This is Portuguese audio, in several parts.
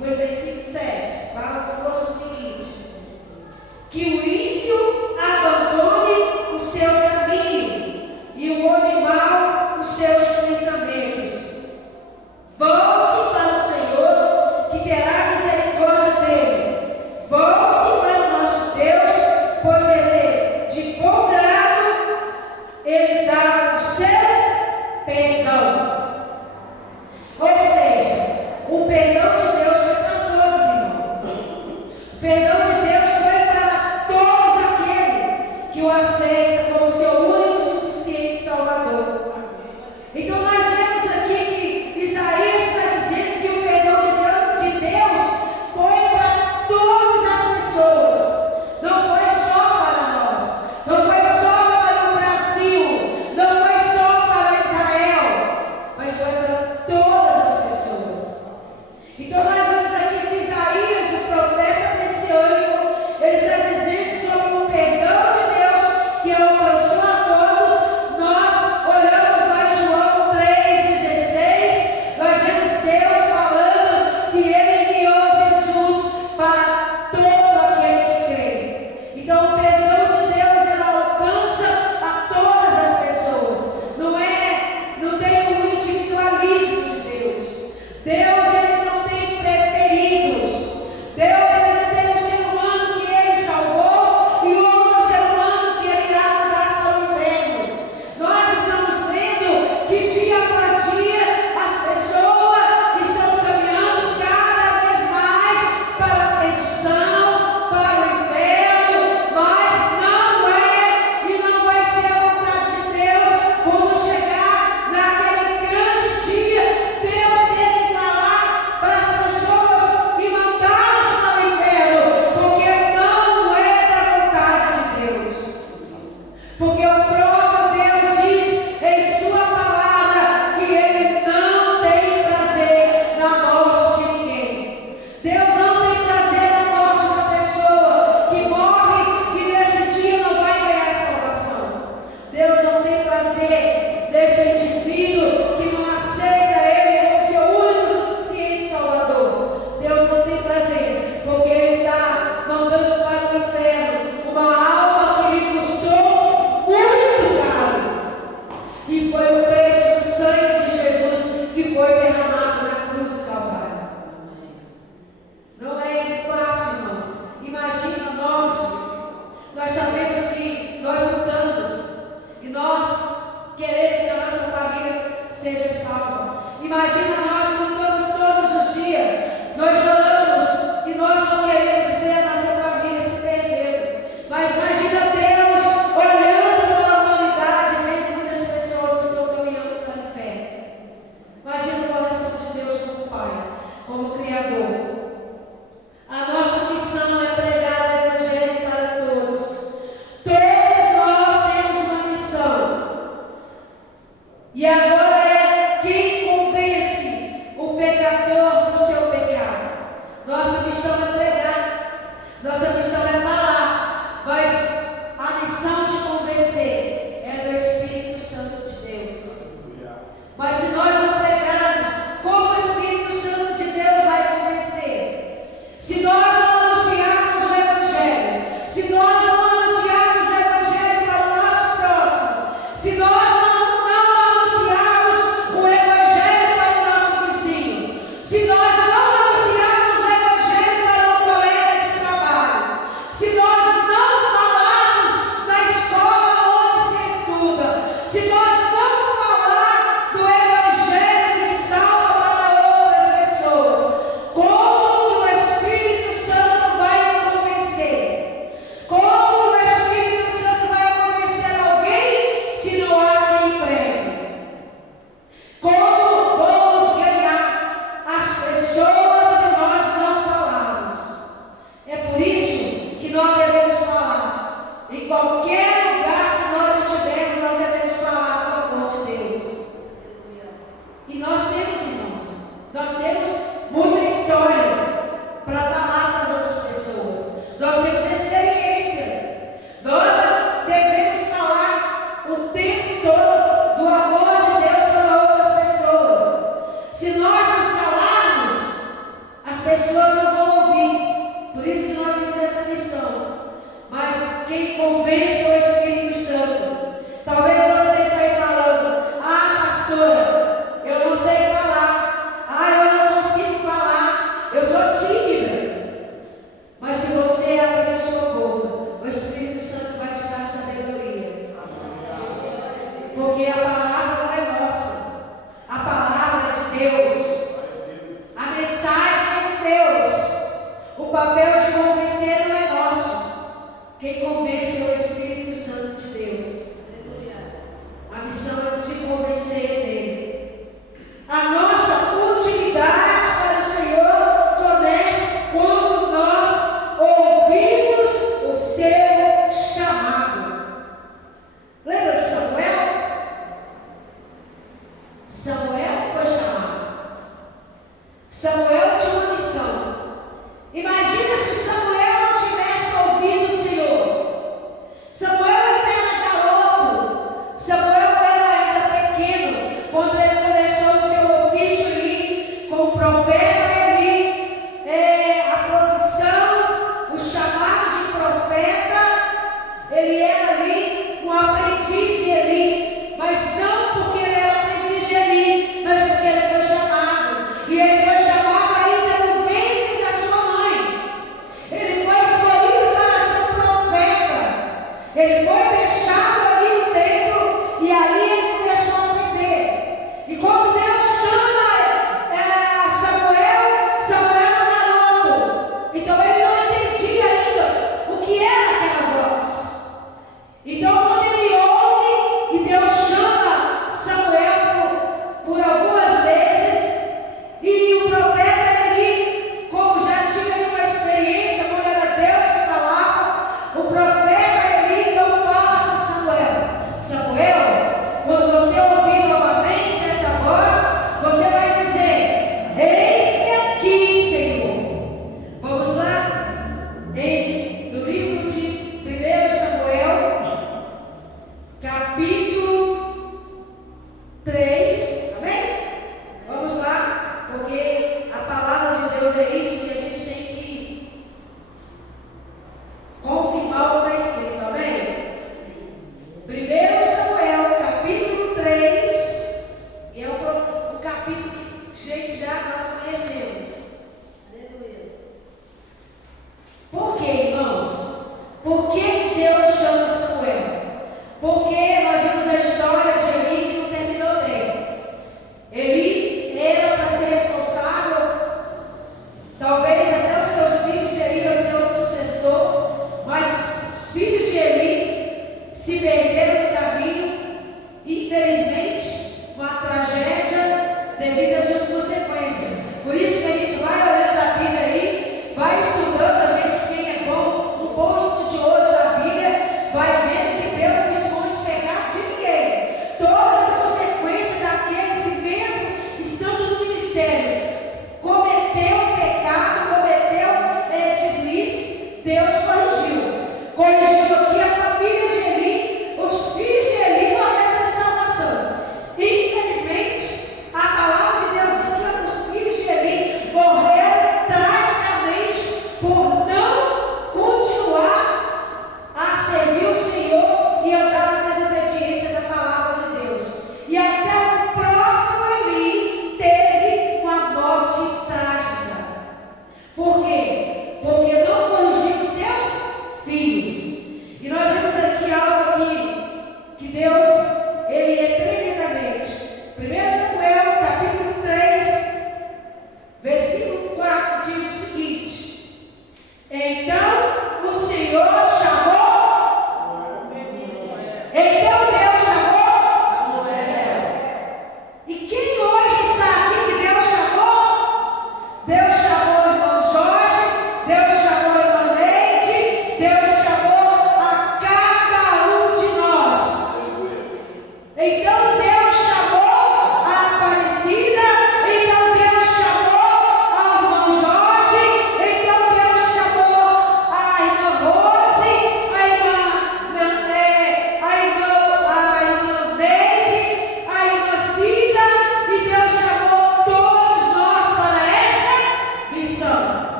55:7, fala conosco o seguinte: que o ímpio abandone o seu caminho e o homem mau os seus pensamentos. Volte para o Senhor, que terá misericórdia dele. Volte para o nosso Deus, pois Ele, de bom grado, Ele dá o seu perdão. Ou seja, o perdão de Deus foi para todos, irmãos. O perdão de Deus foi para todos aqueles que o aceitam como seu único e suficiente Salvador. Então nós vemos aqui que Isaías está dizendo que o perdão de Deus foi para todas as pessoas. Não foi só para nós. Não foi só para o Brasil. Não foi só para Israel. Mas foi para todas as pessoas. Então nós vemos aqui que Isaías, o profeta messiânico, ele está dizendo sobre o perdão de Deus que alcançou a todos. Nós olhamos lá em João 3,16, nós vemos Deus falando que Ele enviou Jesus para todo aquele que crê. Então o perdão de Deus, ele alcança a todas as pessoas. Não tem um individualismo de Deus. Deus, ele não tem preferidos. Deus, ele não tem um ser humano que ele salvou e outro ser humano que ele irá mandar para o inferno. Nós estamos vendo que dia após dia as pessoas estão caminhando cada vez mais para a perdição, para o inferno, mas não é e não vai ser a vontade de Deus. Quando chegar naquele grande dia, Deus tem que falar para as pessoas e mandá-las para o inferno, porque não é da vontade de Deus. Porque o próprio Deus diz em sua palavra que Ele não tem prazer na morte de ninguém. Deus não tem prazer na morte da pessoa que morre e nesse dia não vai ganhar salvação. Deus não tem prazer nesse indivíduo que não aceita Ele como seu único e suficiente Salvador. Deus não tem prazer, porque Ele está mandando para o inferno uma alma que lhe custou muito caro. E foi o preço do sangue de Jesus que foi derramado na cruz do Calvário. Não é fácil, irmão. Imagina nós sabemos que nós lutamos e nós queremos que a nossa família seja salva. Imagina nós lutamos todos os dias, nós choramos e nós não queremos ver a nossa família quem convence é o Espírito Santo. Talvez você esteja falando: ah, pastora, eu não sei falar, ah, eu não consigo falar, eu sou tímida. Mas se você abrir a sua boca, o Espírito Santo vai te dar sabedoria. Porque a palavra não é nossa, a palavra é de Deus, a mensagem é de Deus. O papel de convencer não é nosso. Quem convence é o Espírito Santo de Deus. A missão é de convencer Ele. A nossa utilidade para o Senhor começa quando nós ouvimos o seu chamado. Lembra de Samuel? Samuel foi chamado. Samuel tinha uma missão. Imagina se Samuel não tivesse ouvido o Senhor.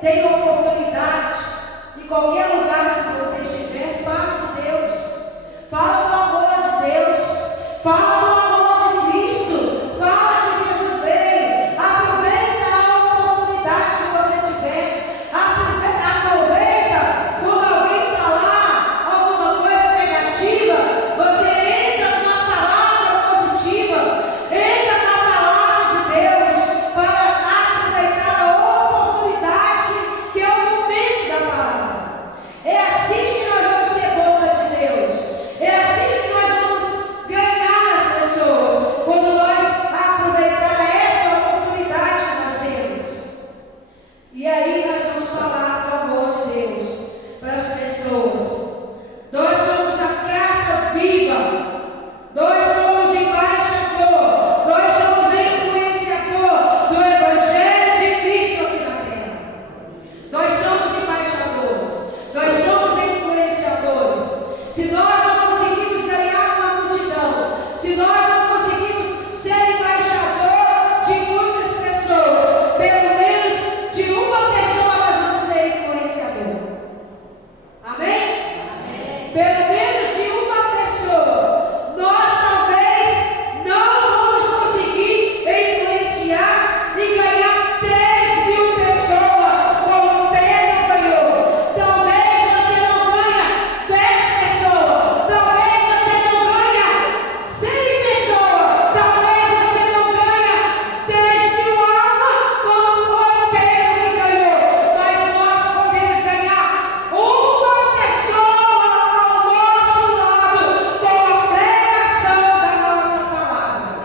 Tenha oportunidade, em qualquer lugar que você estiver, fala de Deus. Fala do amor de Deus. Fala do amor de Cristo. Fala que Jesus veio. Aproveita a oportunidade que você tiver. Aproveita quando alguém falar alguma coisa negativa. Você entra numa palavra positiva. Entra na palavra de Deus para aproveitar a oportunidade que é o momento da palavra. É assim que nós vamos ser boca de Deus. É assim que nós vamos ganhar as pessoas, quando nós aproveitar essa oportunidade que nós temos. E aí nós vamos falar do amor de Deus para as pessoas. Nós somos a carta viva. Nós somos embaixador. Nós somos influenciador do Evangelho de Cristo aqui na terra. Nós somos embaixadores. Nós somos influenciadores. Se nós não conseguimos ganhar uma multidão, se nós não conseguimos ser embaixador de muitas pessoas, pelo menos de uma pessoa nós vamos ser influenciador. Amém? Pelo menos de uma pessoa. Nós talvez não vamos conseguir influenciar e ganhar 3.000 pessoas, como Pedro ganhou. Talvez você não ganhe 10 pessoas. Talvez você não ganhe 100 pessoas. Talvez você não ganhe 3.000 almas, como foi Pedro que ganhou. Mas nós podemos ganhar uma pessoa ao nosso lado com a pregação da nossa palavra.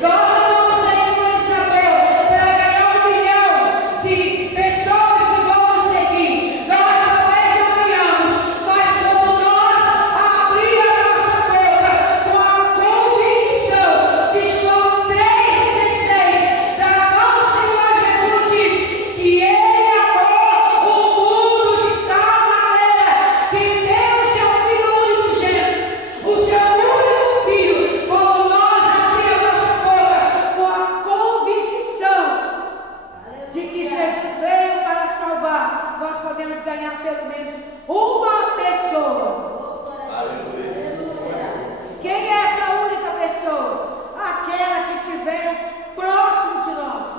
Nós não vamos ser influenciadores para ganhar 1 milhão de pessoas que vão nos seguir. Nós talvez não ganhamos, mas quando nós abrir a nossa boca com a convicção de João 3,16, da qual o Senhor Jesus diz que Ele amou o mundo de tal maneira que deu o seu Filho unigênito, o seu único Filho. Quando nós abrir a nossa boca com a convicção de que Jesus veio para salvar, nós podemos ganhar pelo menos uma pessoa. Quem é essa única pessoa? Aquela que estiver próximo de nós.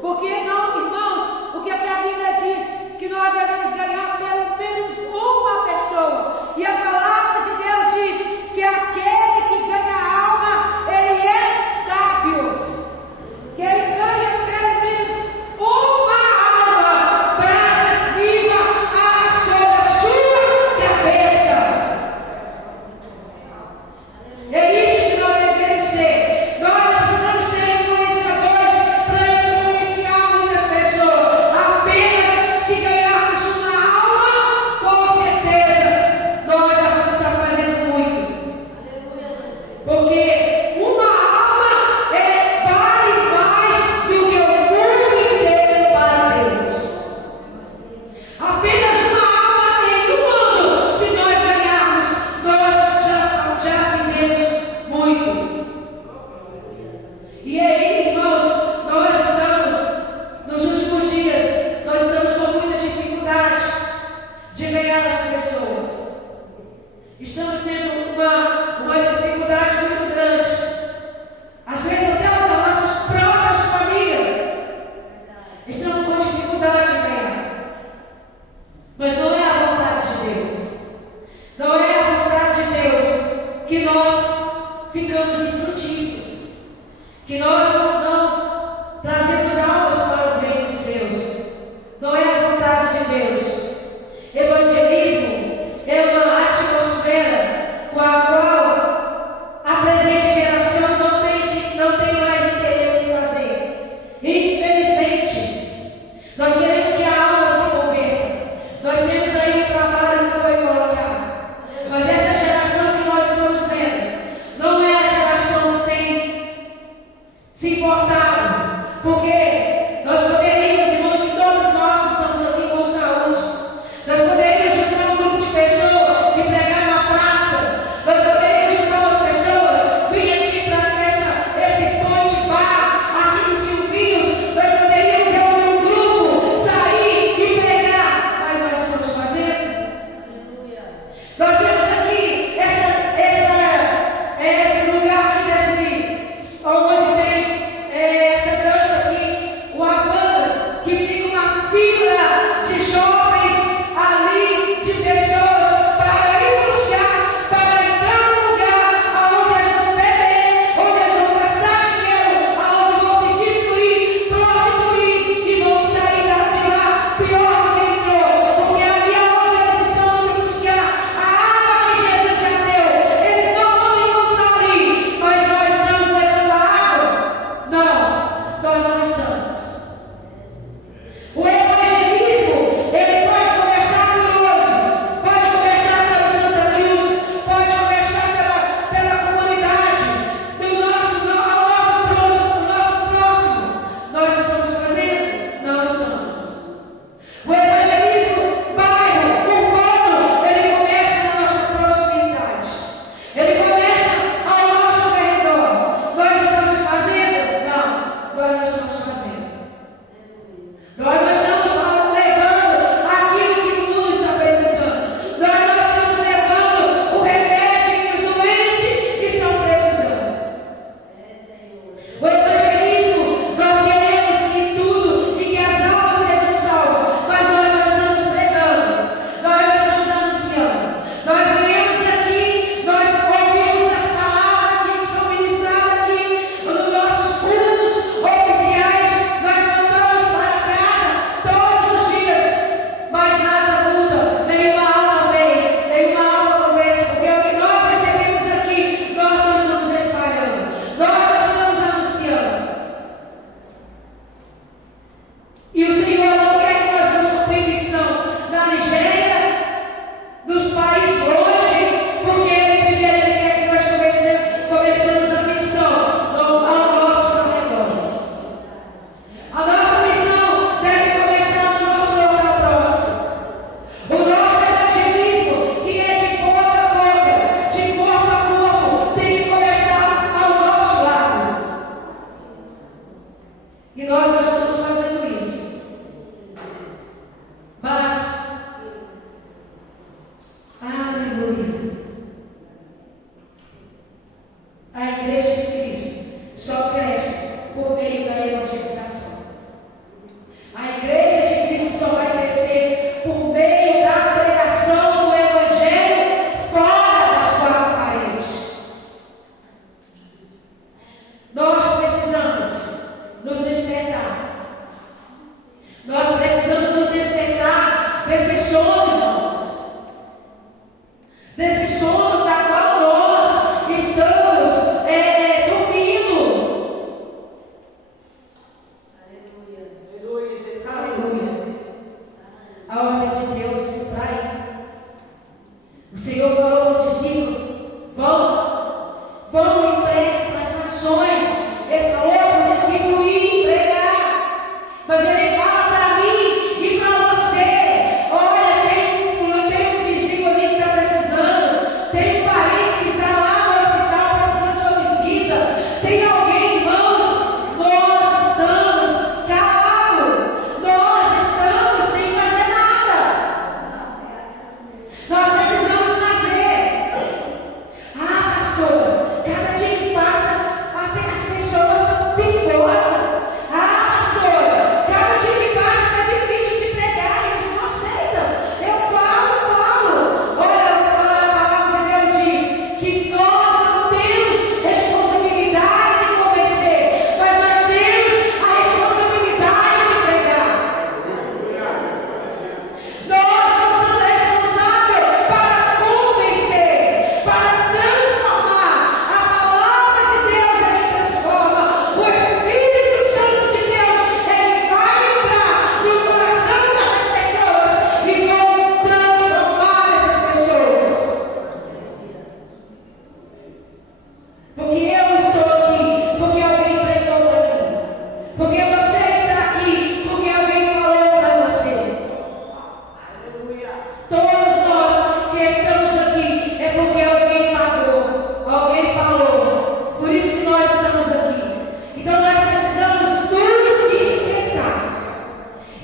Porque não, irmãos, o que a Bíblia diz? Que nós devemos ganhar pelo menos uma pessoa. E a palavra de Deus diz que aquele que ganha a alma, ele é sábio. Que ele ganha pelo menos uma alma para viva sobre a sua cabeça. É isso que nós devemos ser. Nós precisamos ser influenciadores para influenciar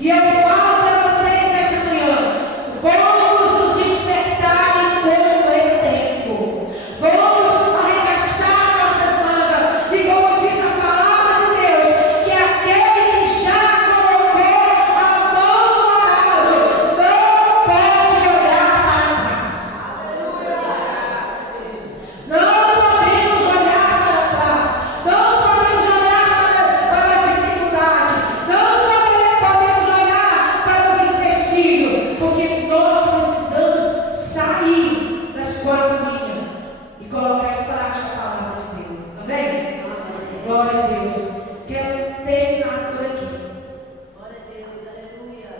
E eu falo para vocês nessa manhã, vamos nos despertar enquanto é tempo. Vamos arregaçar nossas mangas. E como diz a palavra de Deus, que aquele que já colocou a mão no arado não pode olhar para trás. Não podemos olhar para trás. Não podemos olhar para as dificuldades. Não podemos olhar para os empecilhos. Porque nós precisamos sair das quatro linhas e colocar em prática a palavra de Deus. Amém? Glória a Deus. Quero terminar por aqui. Glória a Deus, aleluia.